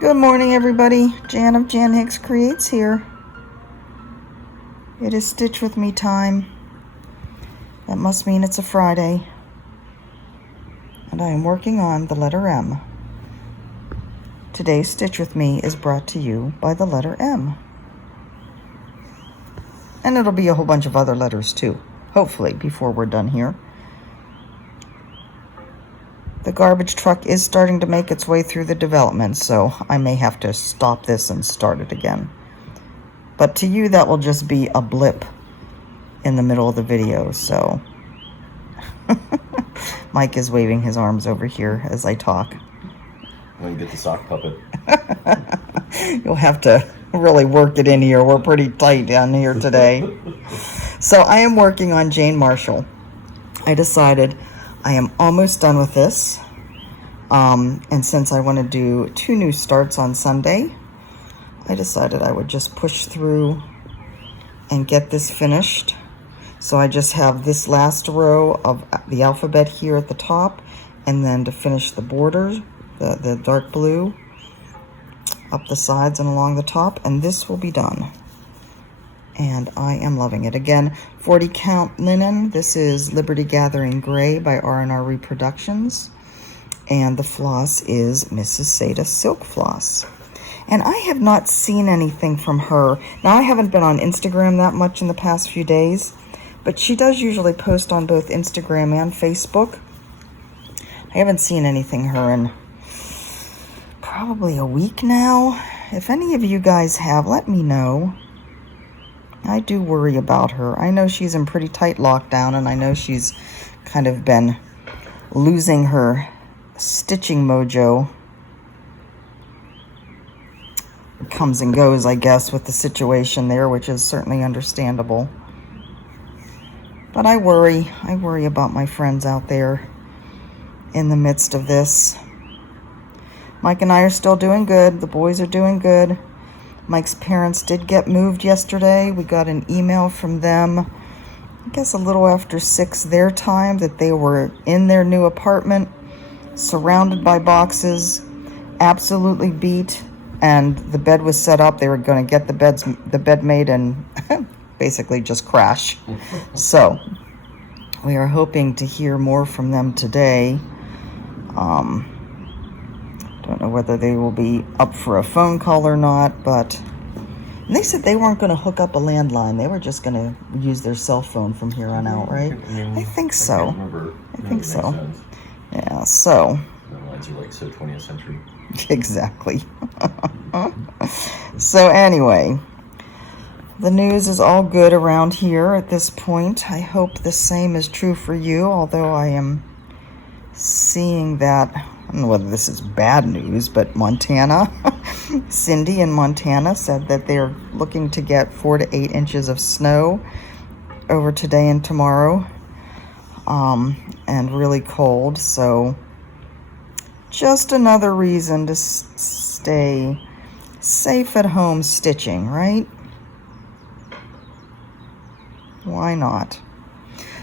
Good morning, everybody. Jan of Jan Hicks Creates here. It is Stitch With Me time. That must mean it's a Friday. And I am working on the letter M. Today's Stitch With Me is brought to you by the letter M. And it'll be a whole bunch of other letters too, hopefully, before we're done here. The garbage truck is starting to make its way through the development, so I may have to stop this and start it again. But to you, that will just be a blip in the middle of the video, so. Mike is waving his arms over here as I talk. When you get the sock puppet. You'll have to really work it in here. We're pretty tight down here today. So I am working on Jane Marshall. I decided I am almost done with this. And since I want to do 2 new starts on Sunday, I decided I would just push through and get this finished. So I just have this last row of the alphabet here at the top, and then to finish the border, the dark blue, up the sides and along the top, and this will be done. And I am loving it. Again, 40 count linen. This is Liberty Gathering Gray by R&R Reproductions. And the floss is Mrs. Sedas Silk Floss. And I have not seen anything from her. Now, I haven't been on Instagram that much in the past few days, but she does usually post on both Instagram and Facebook. I haven't seen anything her in probably a week now. If any of you guys have, let me know. I do worry about her. I know she's in pretty tight lockdown, and I know she's kind of been losing her stitching mojo. It comes and goes, I guess, with the situation there, which is certainly understandable. But I worry about my friends out there in the midst of this. Mike and I are still doing good. The boys are doing good. Mike's parents did get moved yesterday. We got an email from them, I guess a little after 6 their time, that they were in their new apartment, surrounded by boxes, absolutely beat, and the bed was set up. They were going to get the bed made and basically just crash. So we are hoping to hear more from them today. Don't know whether they will be up for a phone call or not, but and they said they weren't going to hook up a landline. They were just going to use their cell phone from here on out, right? I think so. I think so. Yeah, so. The lines are like so 20th century. Exactly. So anyway, the news is all good around here at this point. I hope the same is true for you, although I am seeing that, I don't know whether this is bad news, but Montana, Cindy in Montana said that they're looking to get 4 to 8 inches of snow over today and tomorrow, and really cold. So just another reason to stay safe at home stitching, right? Why not?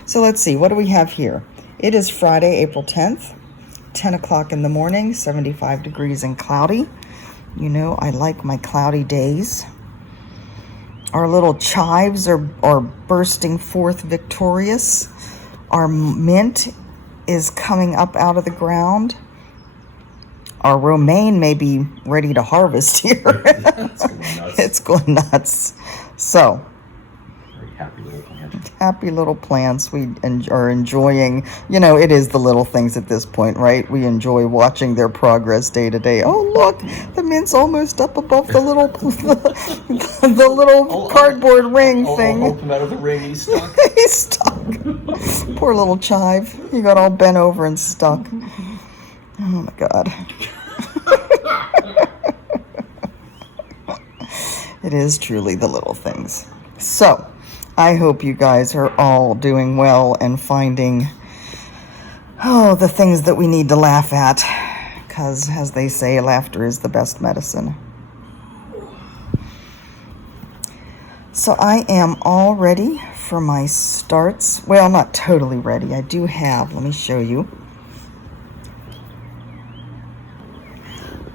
So let's see, what do we have here? It is Friday, April 10th, 10 o'clock in the morning, 75 degrees and cloudy. You know, I like my cloudy days. Our little chives are bursting forth victorious. Our mint is coming up out of the ground. Our romaine may be ready to harvest here. It's going nuts. So, happy little plants. We are enjoying, you know, it is the little things at this point, right? We enjoy watching their progress day to day. Oh, look, the mint's almost up above the little the little cardboard ring thing. I'll come out of the ring. He's stuck. He's stuck. Poor little chive. He got all bent over and stuck. Oh my God. It is truly the little things. So, I hope you guys are all doing well and finding, the things that we need to laugh at. Because, as they say, laughter is the best medicine. So I am all ready for my starts. Well, not totally ready. I do have, let me show you.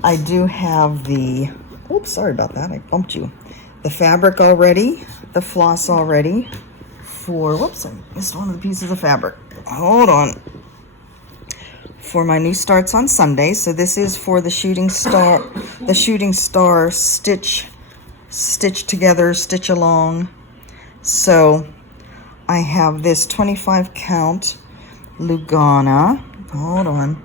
I do have the, oops, sorry about that, I bumped you. The fabric already, the floss already for, whoops, I missed one of the pieces of fabric. Hold on. For my new starts on Sunday. So this is for the shooting star stitch together, stitch along. So I have this 25 count Lugana. Hold on.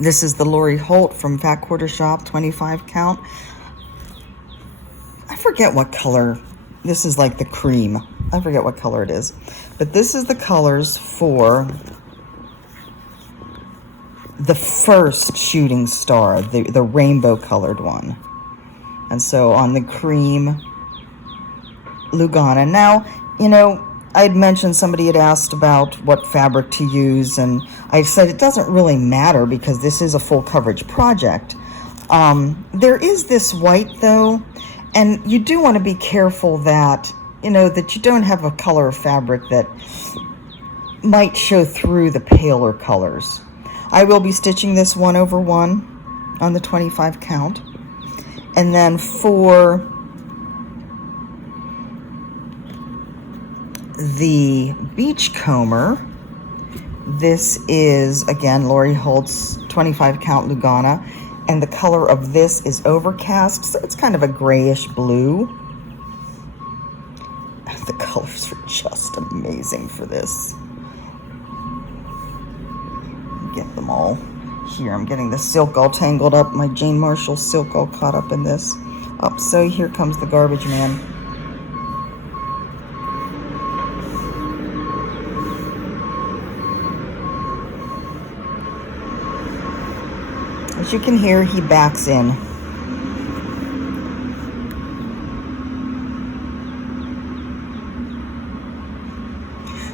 This is the Lori Holt from Fat Quarter Shop, 25 count. I forget what color. This is like the cream. I forget what color it is. But this is the colors for the first shooting star, the rainbow colored one. And so on the cream Lugana. Now, you know, I'd mentioned somebody had asked about what fabric to use, and I said it doesn't really matter because this is a full coverage project. There is this white though, and you do want to be careful that, you know, that you don't have a color of fabric that might show through the paler colors. I will be stitching this 1/1 on the 25 count. And then for the Beachcomber, this is again Lori Holt's 25 count Lugana, and the color of this is overcast, so it's kind of a grayish blue. The colors are just amazing for this. Get them all here. I'm getting the silk all tangled up, my Jane Marshall silk all caught up in this. Oh, so here comes the garbage man. As you can hear, he backs in.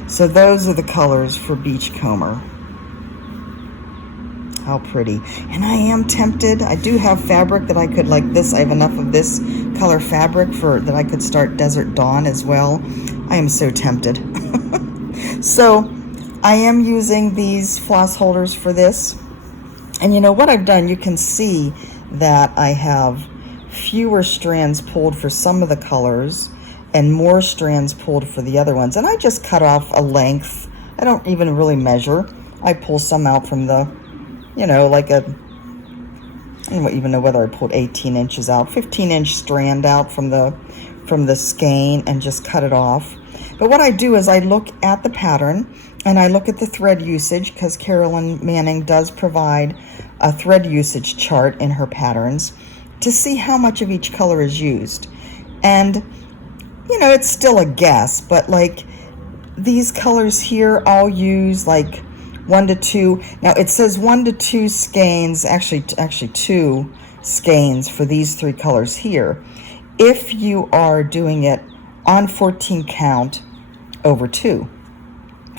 So those are the colors for Beachcomber. How pretty. And I am tempted. I do have fabric that I could, like this, I have enough of this color fabric for that I could start Desert Dawn as well. I am so tempted. So I am using these floss holders for this. And you know what I've done, you can see that I have fewer strands pulled for some of the colors and more strands pulled for the other ones. And I just cut off a length. I don't even really measure. I pull some out from the, you know, like a, I don't even know whether I pulled 18 inches out, 15-inch strand out from the skein and just cut it off. But what I do is I look at the pattern and I look at the thread usage, because Carolyn Manning does provide a thread usage chart in her patterns to see how much of each color is used. And, you know, it's still a guess, but like these colors here, I'll use like 1 to 2. Now it says 1 to 2 skeins, actually 2 skeins for these 3 colors here. If you are doing it on 14 count over 2.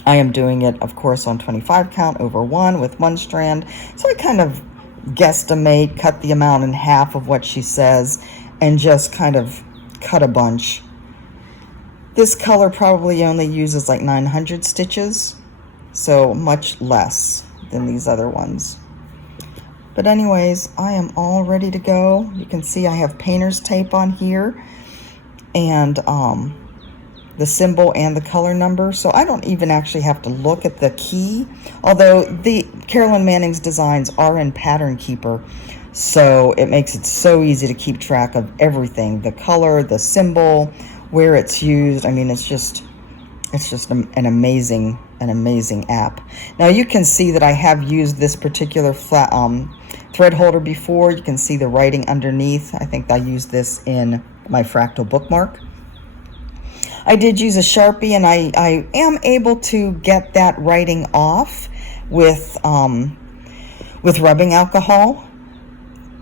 I am doing it, of course, on 25 count over 1 with 1 strand. So I kind of guesstimate, cut the amount in half of what she says, and just kind of cut a bunch. This color probably only uses like 900 stitches, so much less than these other ones. But anyways, I am all ready to go. You can see I have painter's tape on here, and the symbol and the color number, so I don't even actually have to look at the key, although the Carolyn Manning's designs are in Pattern Keeper, so it makes it so easy to keep track of everything, the color, the symbol, where it's used. I mean, it's just an amazing app. Now you can see that I have used this particular flat thread holder before. You can see the writing underneath. I think I used this in my fractal bookmark. I did use a Sharpie, and I am able to get that writing off with rubbing alcohol,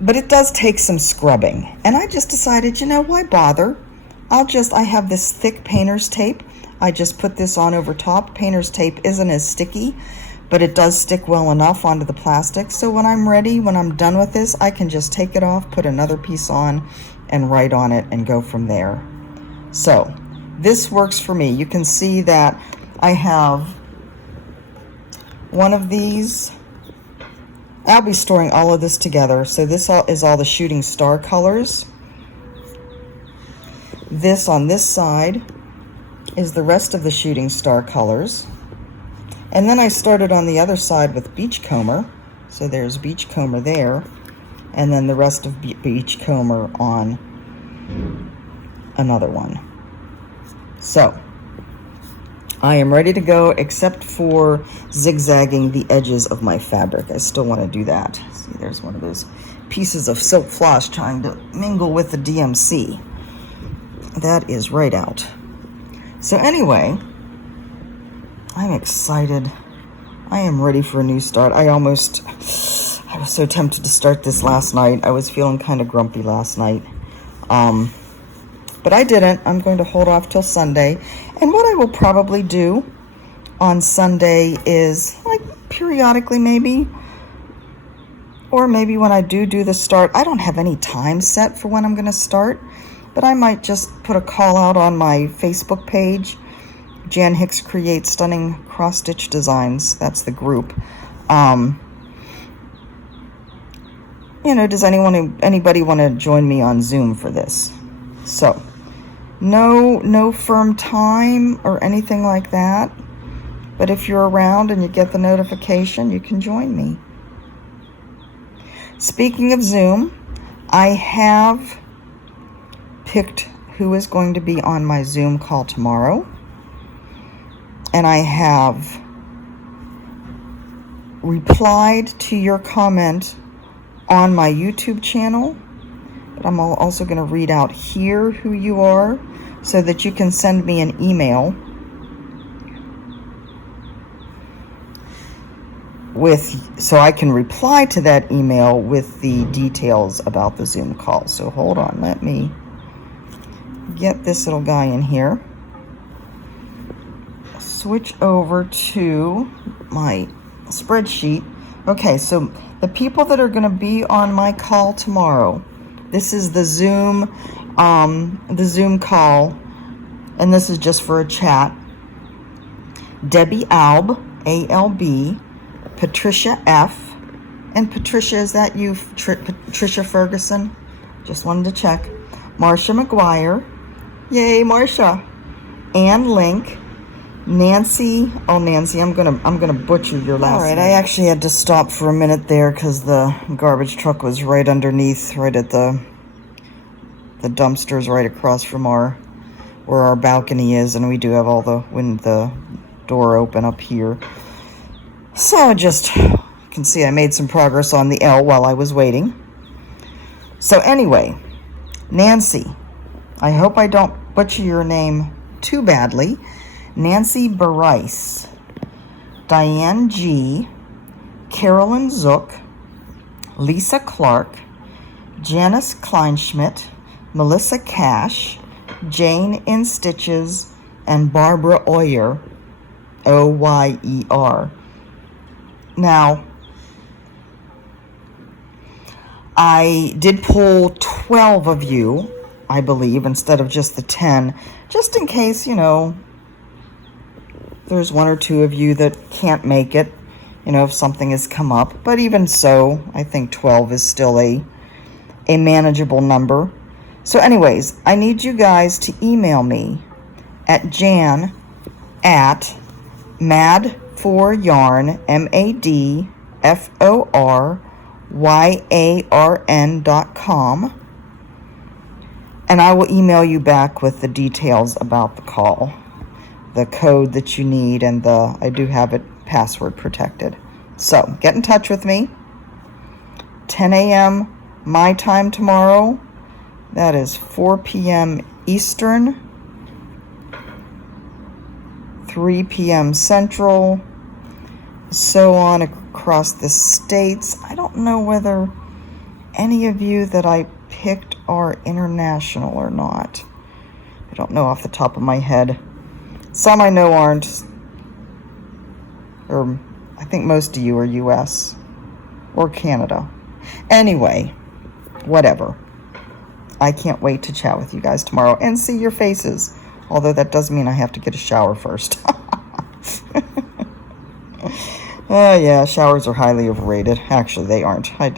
but it does take some scrubbing. And I just decided, you know, why bother? I have this thick painter's tape. I just put this on over top. Painter's tape isn't as sticky, but it does stick well enough onto the plastic. So when I'm ready, when I'm done with this, I can just take it off, put another piece on, and write on it and go from there. So this works for me. You can see that I have one of these. I'll be storing all of this together. So this is all the shooting star colors. This on this side is the rest of the shooting star colors. And then I started on the other side with Beachcomber. So there's Beachcomber there. And then the rest of Beachcomber on another one. So I am ready to go, except for zigzagging the edges of my fabric. I still want to do that. See, there's one of those pieces of silk floss trying to mingle with the DMC. That is right out. So anyway, I'm excited. I am ready for a new start. I was so tempted to start this last night. I was feeling kind of grumpy last night. But I didn't. I'm going to hold off till Sunday. And what I will probably do on Sunday is, like, periodically maybe, or maybe when I do the start, I don't have any time set for when I'm going to start, but I might just put a call out on my Facebook page. Jan Hicks Creates Stunning Cross-Stitch Designs. That's the group. You know, does anybody want to join me on Zoom for this? So, no firm time or anything like that. But if you're around and you get the notification, you can join me. Speaking of Zoom, I have picked who is going to be on my Zoom call tomorrow. And I have replied to your comment on my YouTube channel. But I'm also going to read out here who you are so that you can send me an email so I can reply to that email with the details about the Zoom call. So hold on, let me get this little guy in here. Switch over to my spreadsheet. Okay, so the people that are going to be on my call tomorrow, this is the Zoom call, and this is just for a chat. Debbie Alb, A-L-B, Patricia F, and Patricia, is that you, Patricia Ferguson? Just wanted to check. Marsha McGuire, yay, Marsha. Ann Link, Nancy, oh Nancy, I'm gonna butcher your last name. All right, I actually had to stop for a minute there because the garbage truck was right underneath, right at the dumpsters right across from where our balcony is, and we do have all the door open up here. So you can see I made some progress on the L while I was waiting. So anyway, Nancy, I hope I don't butcher your name too badly. Nancy Barice, Diane G, Carolyn Zook, Lisa Clark, Janice Kleinschmidt, Melissa Cash, Jane in Stitches, and Barbara Oyer, O-Y-E-R. Now, I did pull 12 of you, I believe, instead of just the 10, just in case, you know, there's one or two of you that can't make it, you know, if something has come up. But even so, I think 12 is still a manageable number. So anyways, I need you guys to email me at jan@madforyarn, madforYarn.com, and I will email you back with the details about the call, the code that you need, and I do have it password protected. So get in touch with me. 10 a.m. my time tomorrow. That is 4 p.m. Eastern, 3 p.m. Central, so on across the states. I don't know whether any of you that I picked are international or not. I don't know off the top of my head. Some I know aren't, or I think most of you are US or Canada. Anyway, whatever. I can't wait to chat with you guys tomorrow and see your faces. Although that does mean I have to get a shower first. Yeah, showers are highly overrated. Actually, they aren't. I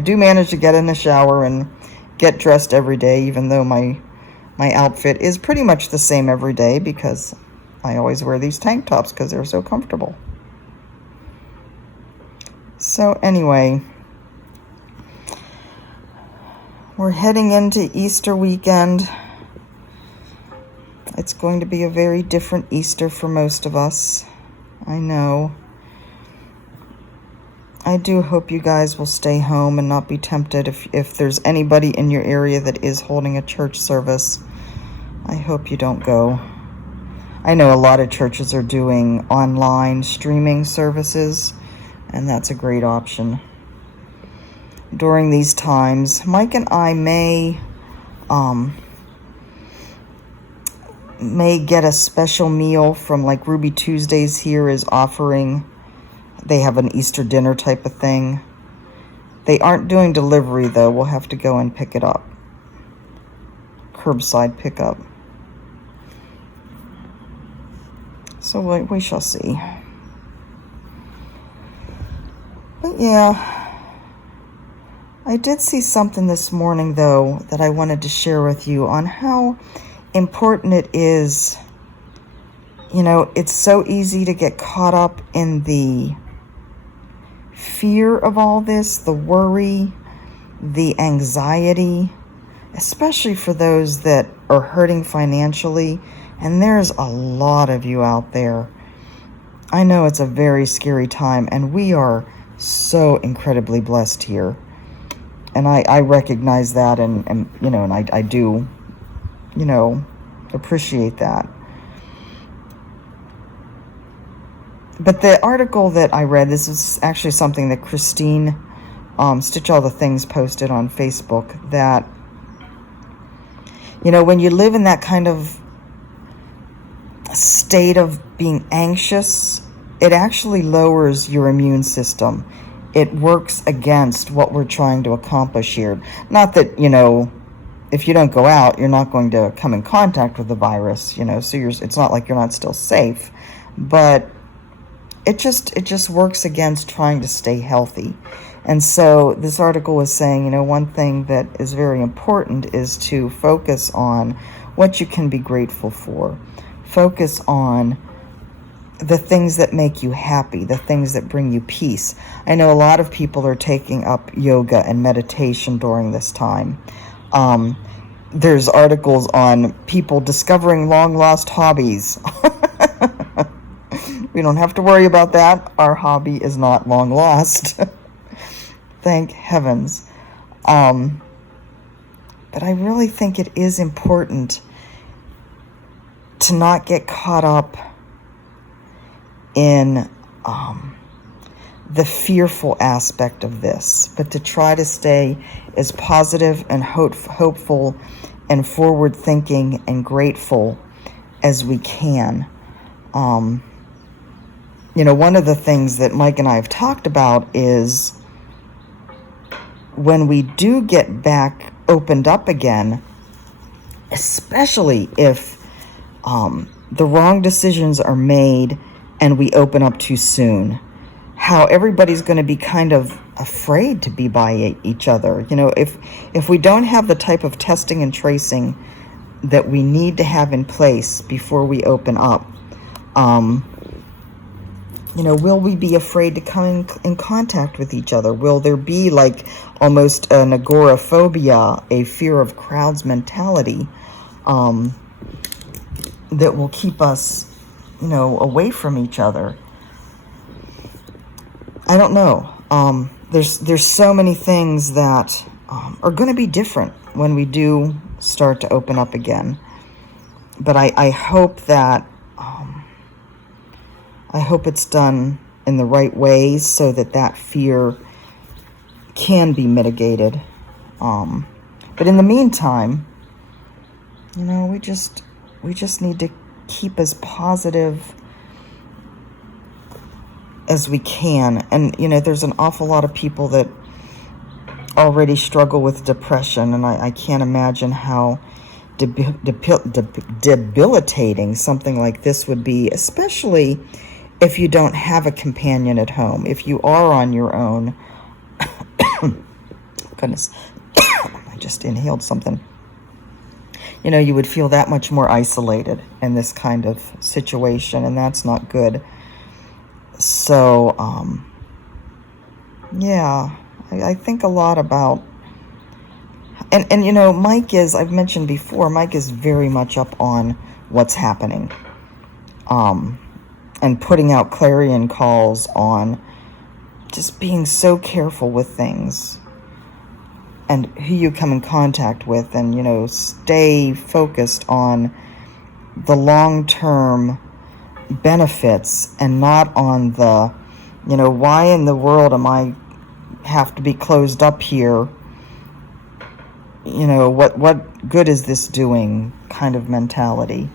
do manage to get in the shower and get dressed every day, even though my outfit is pretty much the same every day because I always wear these tank tops because they're so comfortable. So anyway, we're heading into Easter weekend. It's going to be a very different Easter for most of us. I know. I do hope you guys will stay home and not be tempted. If there's anybody in your area that is holding a church service, I hope you don't go. I know a lot of churches are doing online streaming services, and that's a great option. During these times, Mike and I may get a special meal from, like, Ruby Tuesdays here is offering. They have an Easter dinner type of thing. They aren't doing delivery, though. We'll have to go and pick it up. Curbside pickup. So we shall see. But yeah, I did see something this morning, though, that I wanted to share with you on how important it is. You know, it's so easy to get caught up in the fear of all this, the worry, the anxiety, especially for those that are hurting financially. And there's a lot of you out there. I know it's a very scary time, and we are so incredibly blessed here. And I recognize that, and you know, and I do, you know, appreciate that. But the article that I read, this is actually something that Christine, Stitch All the Things, posted on Facebook, that, you know, when you live in that kind of state of being anxious, it actually lowers your immune system. It works against what we're trying to accomplish here. Not that, you know, if you don't go out, you're not going to come in contact with the virus, you know, so it's not like you're not still safe, but it just works against trying to stay healthy. And so this article was saying, you know, one thing that is very important is to focus on what you can be grateful for. Focus on the things that make you happy, the things that bring you peace. I know a lot of people are taking up yoga and meditation during this time. There's articles on people discovering long-lost hobbies. We don't have to worry about that. Our hobby is not long lost. Thank heavens. But I really think it is important to not get caught up in the fearful aspect of this, but to try to stay as positive and hopeful and forward-thinking and grateful as we can. You know, one of the things that Mike and I have talked about is when we do get back opened up again, especially if the wrong decisions are made and we open up too soon, how everybody's going to be kind of afraid to be by each other. You know, if we don't have the type of testing and tracing that we need to have in place before we open up, you know, will we be afraid to come in contact with each other? Will there be like almost an agoraphobia, a fear of crowds mentality, that will keep us, you know, away from each other? I don't know. There's so many things that are going to be different when we do start to open up again. But I hope that I hope it's done in the right ways so that fear can be mitigated. But in the meantime, you know, we just need to keep as positive as we can. And, you know, there's an awful lot of people that already struggle with depression, and I can't imagine how debilitating something like this would be, especially if you don't have a companion at home. If you are on your own, goodness, I just inhaled something. You would feel that much more isolated in this kind of situation, and that's not good. So, yeah, I think a lot about, and Mike is, I've mentioned before, Mike is very much up on what's happening, and putting out clarion calls on just being so careful with things and who you come in contact with, and stay focused on the long-term benefits and not on the why in the world am I have to be closed up here, what good is this doing kind of mentality,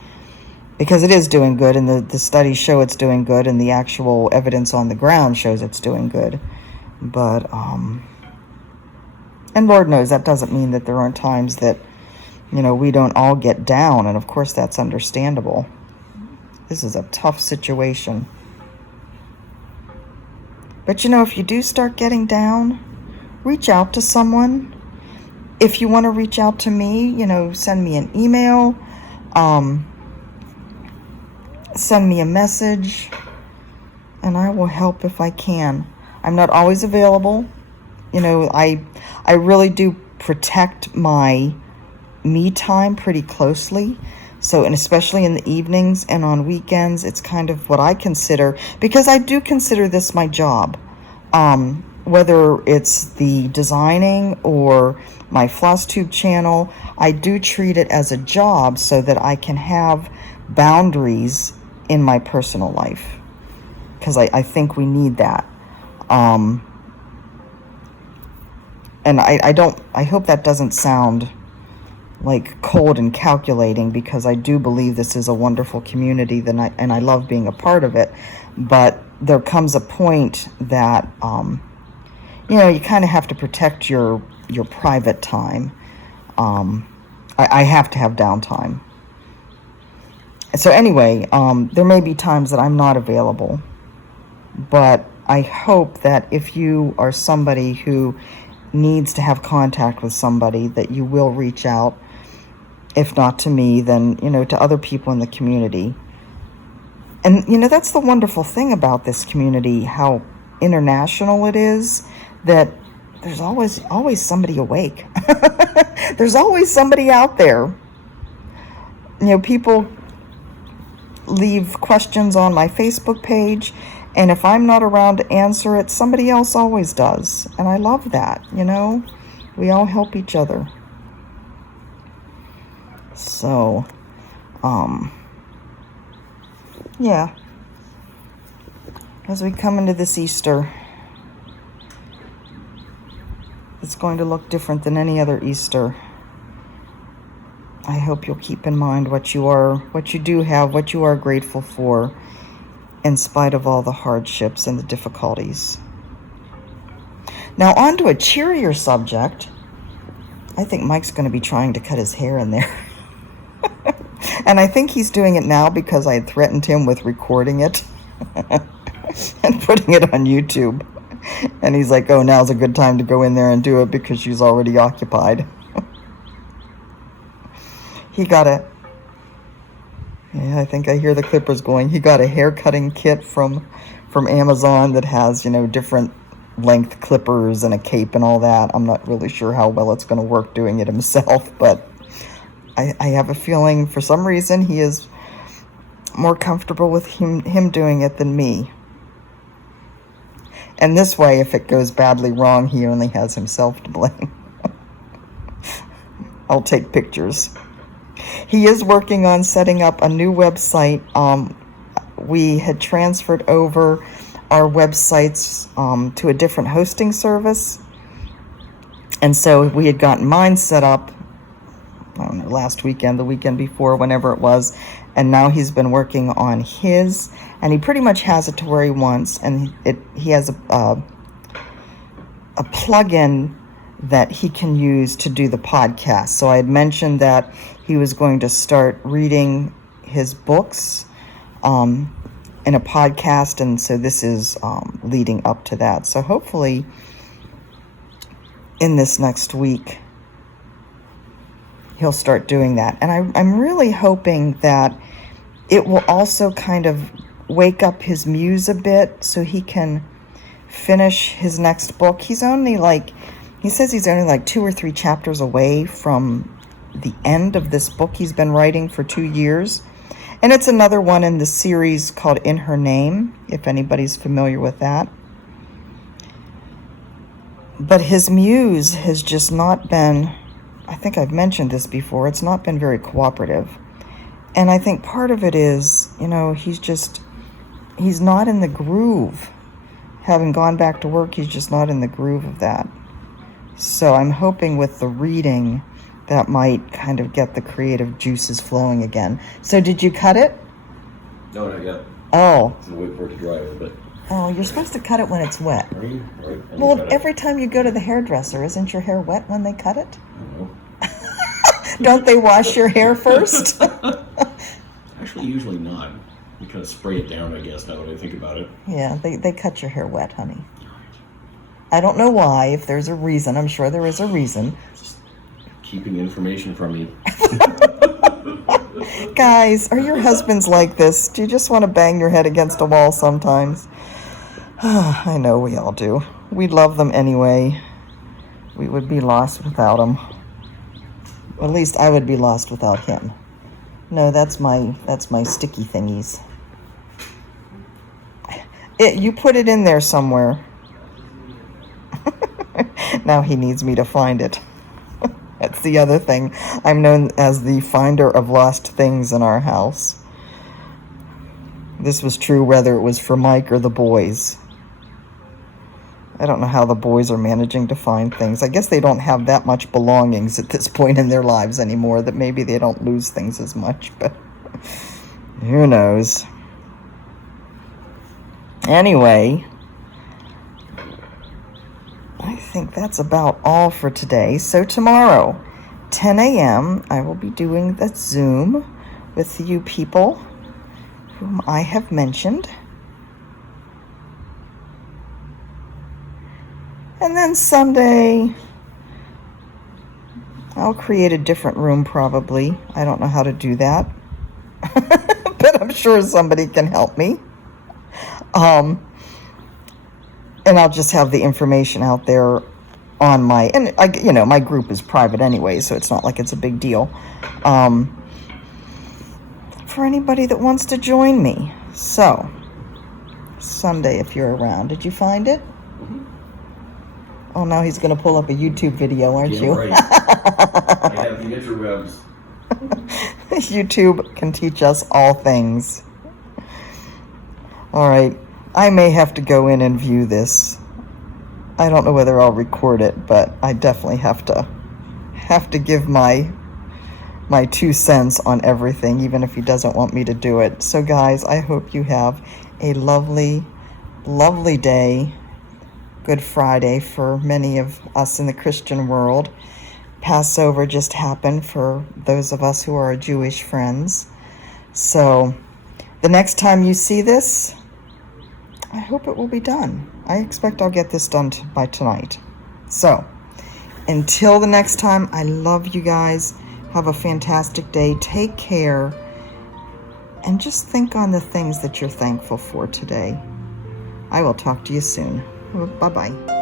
because it is doing good, and the studies show it's doing good, and the actual evidence on the ground shows it's doing good. But and Lord knows that doesn't mean that there aren't times that, we don't all get down. And of course, that's understandable. This is a tough situation. But, if you do start getting down, reach out to someone. If you want to reach out to me, send me an email, send me a message, and I will help if I can. I'm not always available. I really do protect my me time pretty closely. So, and especially in the evenings and on weekends, it's kind of what I consider, because I do consider this my job. Whether it's the designing or my Floss Tube channel, I do treat it as a job so that I can have boundaries in my personal life, because I think we need that. And I hope that doesn't sound like cold and calculating, because I do believe this is a wonderful community, and I love being a part of it. But there comes a point that, you kind of have to protect your private time. I have to have downtime. So anyway, there may be times that I'm not available, but I hope that if you are somebody who needs to have contact with somebody, that you will reach out. If not to me, then, to other people in the community. And, that's the wonderful thing about this community, how international it is, that there's always somebody awake. There's always somebody out there. People leave questions on my Facebook page, and if I'm not around to answer it, somebody else always does. And I love that, We all help each other. So, yeah. As we come into this Easter, it's going to look different than any other Easter. I hope you'll keep in mind what you do have, what you are grateful for, in spite of all the hardships and the difficulties. Now, on to a cheerier subject. I think Mike's going to be trying to cut his hair in there. And I think he's doing it now because I had threatened him with recording it and putting it on YouTube. And he's like, oh, now's a good time to go in there and do it because she's already occupied. I think I hear the clippers going. He got a hair cutting kit from Amazon that has, different length clippers and a cape and all that. I'm not really sure how well it's going to work doing it himself, but I have a feeling for some reason he is more comfortable with him doing it than me. And this way, if it goes badly wrong, he only has himself to blame. I'll take pictures. He is working on setting up a new website. We had transferred over our websites to a different hosting service. And so we had gotten mine set up, I don't know, last weekend, the weekend before, whenever it was. And now he's been working on his, and he pretty much has it to where he wants. And he has a plug-in that he can use to do the podcast. So I had mentioned that he was going to start reading his books in a podcast, and so this is leading up to that. So hopefully in this next week he'll start doing that. And I'm really hoping that it will also kind of wake up his muse a bit so he can finish his next book. He says he's only like 2 or 3 chapters away from the end of this book he's been writing for 2 years. And it's another one in the series called In Her Name, if anybody's familiar with that. But his muse has just not been, I think I've mentioned this before, it's not been very cooperative. And I think part of it is, he's not in the groove. Having gone back to work, he's just not in the groove of that. So I'm hoping with the reading, that might kind of get the creative juices flowing again. So did you cut it? No, not yet. Oh. I'm wait for it to dry a little bit. Oh, you're supposed to cut it when it's wet. Are you? Right. Well, every time you go to the hairdresser, isn't your hair wet when they cut it? I don't know. Don't they wash your hair first? Actually, usually not. You kind of spray it down, I guess, now that I think about it. Yeah, they cut your hair wet, honey. I don't know why, if there's a reason. I'm sure there is a reason. Just keeping information from you. Guys, are your husbands like this? Do you just want to bang your head against a wall sometimes? I know we all do. We love them anyway. We would be lost without them. At least I would be lost without him. No, that's my sticky thingies. You put it in there somewhere. Now he needs me to find it. That's the other thing. I'm known as the finder of lost things in our house. This was true whether it was for Mike or the boys. I don't know how the boys are managing to find things. I guess they don't have that much belongings at this point in their lives anymore, that maybe they don't lose things as much, but who knows. Anyway, I think that's about all for today. So tomorrow, 10 a.m., I will be doing the Zoom with you people whom I have mentioned. And then Sunday, I'll create a different room probably. I don't know how to do that. But I'm sure somebody can help me. And I'll just have the information out there on my, and my group is private anyway, so it's not like it's a big deal. For anybody that wants to join me. So, Sunday if you're around. Did you find it? Oh, now he's going to pull up a YouTube video, aren't you? Right. I have the interwebs. YouTube can teach us all things. All right. I may have to go in and view this. I don't know whether I'll record it, but I definitely have to give my 2 cents on everything, even if he doesn't want me to do it. So guys, I hope you have a lovely, lovely day. Good Friday for many of us in the Christian world. Passover just happened for those of us who are Jewish friends. So the next time you see this, I hope it will be done. I expect I'll get this done by tonight. So until the next time, I love you guys. Have a fantastic day. Take care. And just think on the things that you're thankful for today. I will talk to you soon. Bye-bye.